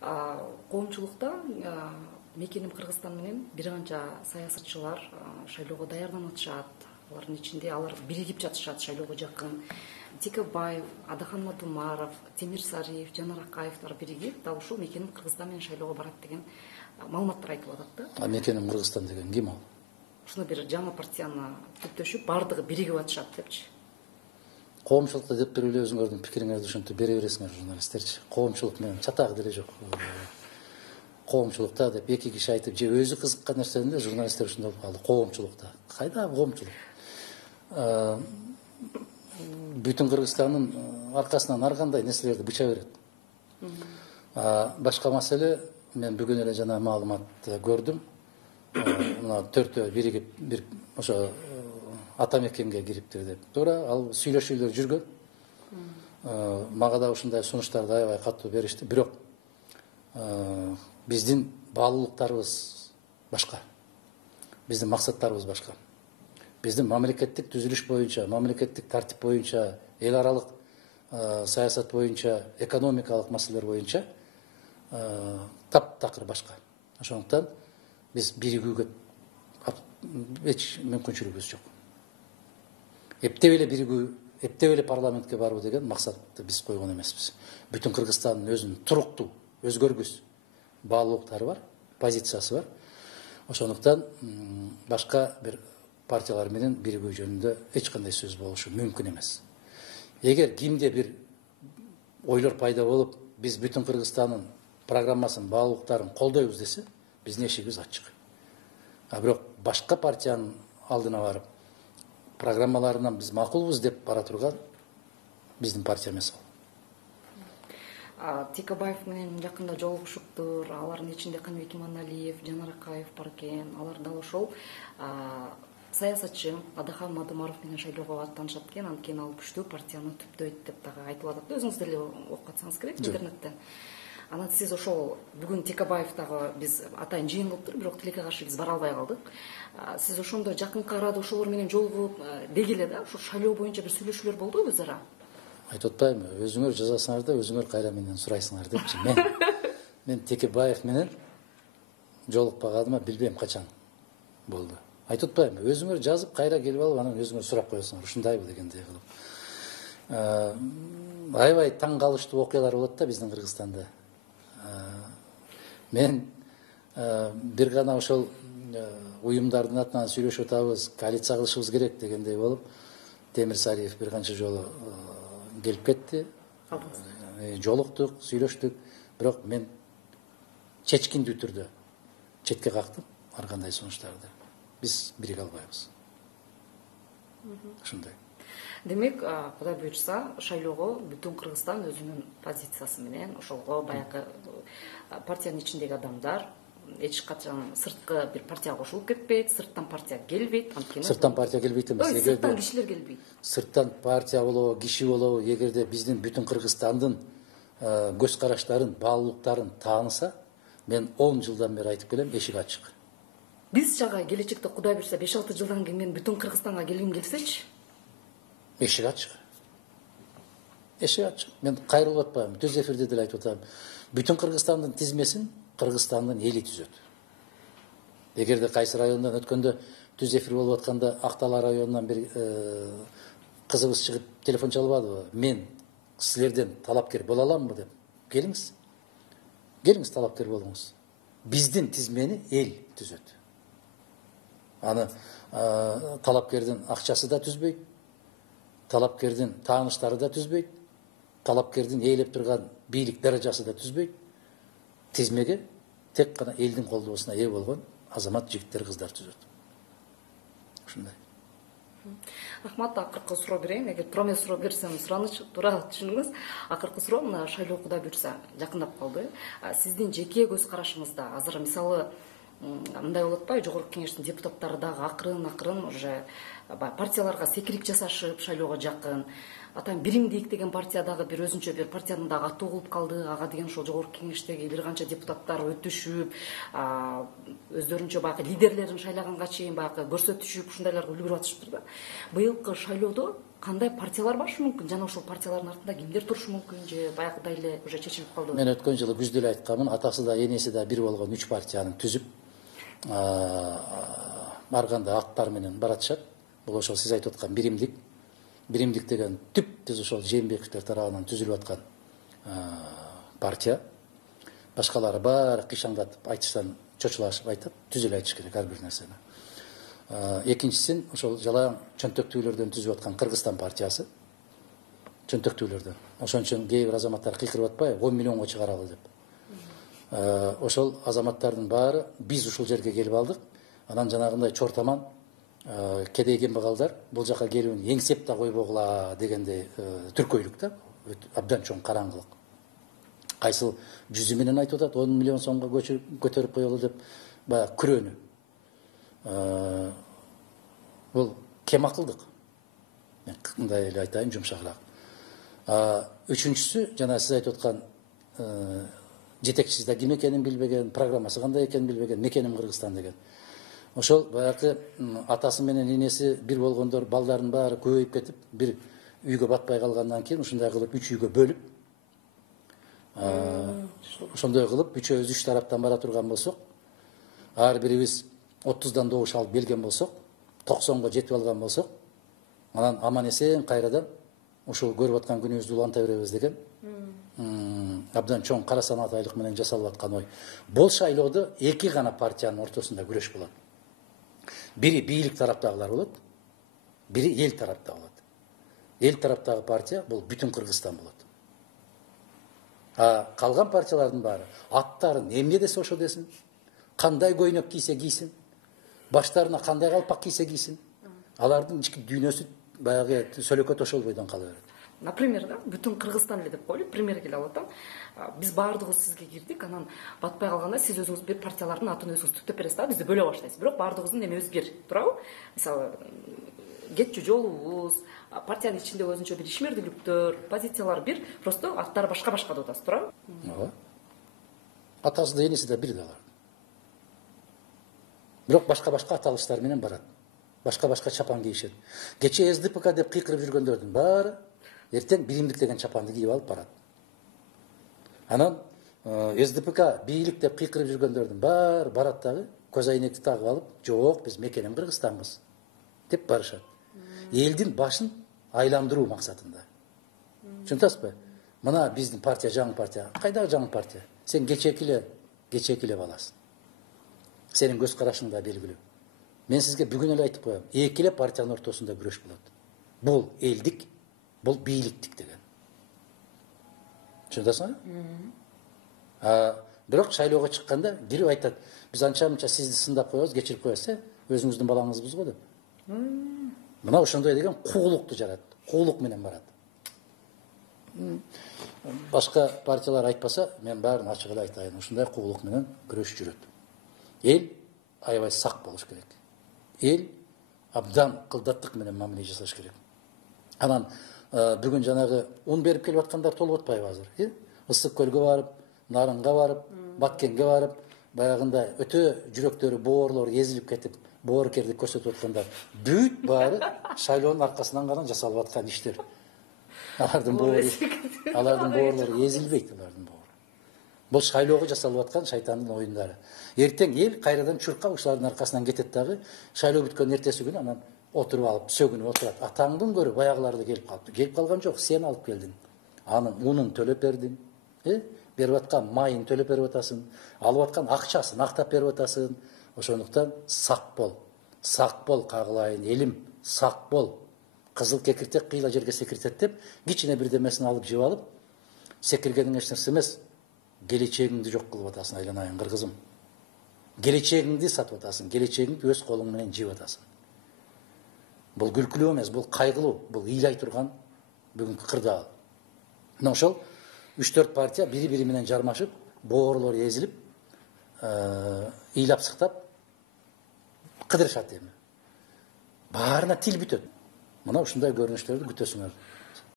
Коомчулукта мекеним Кыргызстан менен бир канча саясатчылар шайлоого даярданып атышат. Алардын ичинде алар биригип жатышат шайлоого жакын. Текебаев, Адахан Мадумаров, Темир Сариев, Жанар Акаевдер биригип дал ушул мекеним Кыргызстан менен шайлоого барат деген маалыматтар айтылып атат да. Мекеним Кыргызстан деген ким ал? Ушуну бир жаңы партияны түптөшүп, бардыгы биригип атышат депчи. Коомчулукта деп берип эле өзүңөрдүн пикириңерди ушинтип бере бересиңер журналисттерчи. Коомчулук менен чатак деле жок. Коомчулукта деп эки киши айтып, же өзү кызыккан нерсени эле журналисттер ушундай болуп калды. Коомчулукта. Кайдагы коомчулук? Бүтүн Кыргызстандын аркасынан ар кандай нерселерди быча берет. Башка маселе, мен бүгүн эле жана маалымат көрдүм. Мына төртөө биригип бир ошо ата мекенге кириптир деп. Туура, ал сүйлөшүүлөр жүргөн. Мага да ушундай сунуштарды аябай катуу беришти. Бирок биздин баалуулуктарыбыз башка. Биздин максаттарыбыз башка. Биздин мамлекеттик түзүлүш боюнча, мамлекеттик тартип боюнча, эл аралык саясат боюнча, экономикалык маселелер боюнча таптакыр башка. Ошондуктан биз биригүүгө эч мүмкүнчүлүгүбүз жок. Эптеп эле биригүү, эптеп эле парламентке баруу деген максатты биз койгон эмеспиз. Бүтүн Кыргызстандын өзүнүн туруктуу, өзгөргүс баалуулуктары бар, позициясы бар. Ошондуктан башка бир партиялар менен биригүү жөнүндө эч кандай сөз болушу мүмкүн эмес. Эгер кимде бир ойлор пайда болуп, биз бүтүн Кыргызстандын программасын, баалуулуктарын колдойбуз десе, биздин эшигибиз ачык. Бирок башка партиянын алдына барып, программаларынан биз макулбуз деп бара турган биздин партия эмес ал. Текебаев менен жакында жолугушуптур. Алардын ичинде Каныбек Иманалиев, Жанар Акаев бар экен. Алар дал ошол саясатчы Адахан Мадумаров менен шайлоого аттанышат экен. Анткени ал күчтүү партияны түптөйт деп дагы айтылып атат. Өзүңүз деле окуп атсаңыз керек интернеттен. Анан сиз ошол бүгүн Текебаев дагы биз атайын жыйын кылыптыр, бирок тилекке каршы биз бара албай калдык. Сиз ошондо жакынкы арада ошолор менен жолугуп дегиле да, ошо шайлоо боюнча бир сүйлөшүүлөр болдубу өз ара? Айтып атпаймынбы, өзүңөр жазасыңар да, өзүңөр кайра менден сурайсыңар депчи. Мен Текебаев менен жолукпаганыма билбейм качан болду. Айтып атпаймынбы, өзүңөр жазып кайра келип алып, анан өзүңөр сурап коесуңар, ушундайбы дегендей кылып. Аябай таң калыштуу окуялар болот да биздин Кыргызстанда. Мен бир гана ошол уюмдардын атынан сүйлөшүп атабыз, коалиция кылышыбыз керек дегендей болуп, Темир Сариев бир канча жолу келип кетти. Жолуктук, сүйлөштүк, бирок мен чечкиндүү түрдө четке кактым ар кандай сунуштарды. Биз бириге албайбыз. Ушундай. Демек, Кудай буйрса, шайлоого бүтүн Кыргызстан өзүнүн позициясы менен ошолго баягы партиянын ичиндеги адамдар эч качан сырткы бир партияга кошулуп кетпейт, сырттан партия келбейт. Сырттан партия келбейт эмес. Сырттан кишилер келбейт. Сырттан партия болобу, киши болобу, эгерде биздин бүтүн Кыргызстандын көз караштарын, баалуулуктарын тааныса, мен 10 жылдан бери айтып келем, эшик ачык. Биз чагы келечекте Кудай буйрса 5-6 жылдан кийин мен бүтүн Кыргызстанга келгим келсечи, эшик ачык. Эшик ачык. Мен кайрылып атпайм, түз эфирде деле айтып атам. Бүтүн Кыргызстандын тизмесин Кыргызстандын эли түзөт. Эгерде кайсы райондан өткөндө түз эфир болуп атканда Актала районунан бир кызыбыз чыгып телефон чалбадыбы? Мен силерден талапкер боло аламмы деп. Келиңиз. Келиңиз талапкер болуңуз. Биздин тизмени эл түзөт. Аны талапкердин акчасы да түзбөйт. Талапкердин тааныштары да түзбөйт. Талапкердин ээлеп турган бийлик даражасы да түзбөйт. Тизмеге тек гана элдин колдоосуна ээ болгон азамат, жигиттер, кыздар түзөт. Ушундай. Рахмат, акыркы суроо берейин. Эгер тура суроо берсем, сураныч туура түшүнүңүз. Акыркы суроо мына шайлоо Кудай буйрса жакындап калды. Сиздин жеке көз карашыңызда азыр мисалы мындай болот атпайбы, жогорку кеңештин депутаттары дагы акырын уже партияларга секирип жасашып, шайлоого жакын. Атайын биримдик деген партия дагы бир өзүнчө бир партиянын дагы аты угулуп калды. Ага деген ошол жогорку кеңештеги бир канча депутаттар өтүшүп, өздөрүнчө баягы лидерлерин шайлаганга чейин баягы көрсөтүшүп, ушундайларга үлгүрүп атышыптыр да. Быйылкы шайлоодо кандай партиялар барышы мүмкүн жана ошол партиялардын артында кимдер турушу мүмкүн же баягыдай эле уже чечилип калдыбы? Мен өткөн жылы күздө эле айтканмын, атасы да энеси да бир болгон 3 партияны түзүп барганда аттары менен баратышат. Бул ошол сиз айтып аткан биримдик. Биримдик деген түз ошол Жээнбековдер тарабынан түзүлүп аткан партия. Башкалары баары кыйшаңдатып айтыштан чочулашып айтып, түз эле айтыш керек ар бир нерсени. Экинчисин ошол жалаң чөнтөктүүлөрдөн түзүп аткан Кыргызстан партиясы. Чөнтөктүүлөрдөн. Ошон үчүн кээ бир азаматтар кыйкырып атпайбы, 10 миллионго чыгаралы деп. Ошол азаматтардын баары биз ушул жерге келип алдык. Анан жанагындай чортаман кедей кембагалдар бул жака келүүнү эңсеп да койбогула дегендей түркөйлүк да, абдан чоң караңгылык. Кайсыл жүзү менен айтып атат, 10 миллион сомго көтөрүп коелу деп, баягы күрөөнү. Бул кем акылдык. Мен мындай эле айтайын, жумшагыраак. Үчүнчүсү, жана сиз айтып аткан жетекчиси да ким экенин билбеген, программасы кандай экенин билбеген, мекеним Кыргызстан деген. Ошол баягы атасы менен энеси бир болгондор балдардын баары көбөйүп кетип, бир үйгө батпай калгандан кийин ушундай кылып 3 үйгө бөлүп, ошондой кылып үчөөбүз 3 тараптан бара турган болсок, ар бирибиз 30дан добуш алып келген болсок, 90го жетип алган болсок, анан аман эсен кайрадан ушул көрүп аткан күнүбүздү уланта беребиз деген абдан чоң кара санаатайлык менен жасалып аткан ой. Бул шайлоодо эки гана партиянын ортосунда күрөш болот. Бири бийлик тараптагылар болот, бири эл тарапта болот. Эл тараптагы партия бул бүтүн Кыргызстан болот. Калган партиялардын баары аттарын эмне десе ошо десин, кандай көйнөк кийсе кийсин, баштарына кандай калпак кийсе кийсин, алардын ички дүйнөсү баягы сөлөкөт ошол бойдон кала берет. Например, да, бүтүн Кыргызстан эле деп коелу, пример келип алып атам. Биз баардыгыбыз сизге кирдик, анан батпай калганда сиз өзүңүз бир партиялардын атын өзүңүз түптөп бересиз да, бизди бөлө баштайсыз. Бирок баардыгыбыздын эмебиз бир, туурабы? Мисалы, кетчү жолубуз, партиянын ичинде өзүнчө бир ишмердүүлүктөр, позициялар бир, просто аттары башка-башка деп атасыз, туурабы? Ооба. Атасы да энеси да бир да алар. Бирок башка-башка аталыштар менен барат. Башка-башка чапан кийишет. Кече СДПК деп кыйкырып жүргөндөрдүн баары эртең биримдик деген чапанды кийип алып барат. Анан СДПК бийлик деп кыйкырып жүргөндөрдүн баары барат дагы көз айнекти тагып алып, жок, биз мекеним Кыргызстанбыз деп барышат. Элдин башын айландыруу максатында. Түшүнүп атасызбы? Мына биздин партия жаңы партия. Кайдагы жаңы партия? Сен кечеки эле баласың. Сенин көз карашың да белгилүү. Мен сизге бүгүн эле айтып коем. Эки эле партиянын ортосунда күрөш болот. Бул элдик, бул бийликтик деген. Түшүнүп атасыңбы? Бирок шайлоого чыкканда кирип айтат, биз анча-мынча сизди сындап коебуз, кечирип коебуз, өзүңүздүн балаңызбыз го деп. Мына ошондой деген куулукту жарат. Куулук менен барат. Башка партиялар айтпаса, мен баарын ачык эле айтайын. Ушундай куулук менен күрөш жүрөт. Эл аябай сак болуш керек. Эл абдан кылдаттык менен мамиле жасаш керек. Анан бүгүн жанагы ун берип келип аткандар толуп атпайбы азыр? Ысык көлгө барып, Нарынга барып, Баткенге барып, баягындай өтө жүрөктөрү боорлор езилип кетип, боорукердик көрсөтүп аткандар. Бүт баары шайлоонун аркасынан гана жасалып аткан иштер. Алардын боорлору езилбейт, алардын боору. Бул шайлоого жасалып аткан шайтандын оюндары. Эртең эл кайрадан чуркап ушулардын аркасынан кетет дагы, шайлоо бүткөн эртеси күнү анан отуруп алып, сөгүнүп отурат. Атаңдын көрү баягыларды келип калыптыр. Келип калган жок, сен алып келдиң. Анын унун төлөп бердиң. Берип аткан майын төлөп берип атасың. Алып аткан акчасын актап берип атасың. Ошондуктан сак бол. Сак бол кагылайын элим, сак бол. Кызыл кекиртек кыйла жерге секиртет деп, кичине бирдемесин алып жеп алып, секиргениң эч нерсе эмес. Келечегиңди жок кылып атасың, айланайын кыргызым. Келечегиңди сатып атасың, келечегиңди өз колуң менен жеп атасың. Бул күлкүлүү эмес, бул кайгылуу, бул ыйлай турган бүгүнкү кырдаал. Мына ошол 3-4 партия бири-бири менен жармашып, боорлор езилип, ыйлап сыктап кыдырышат эми. Баарына тил бүтөт. Мына ушундай көрүнүштөрдү күтөсүңөр.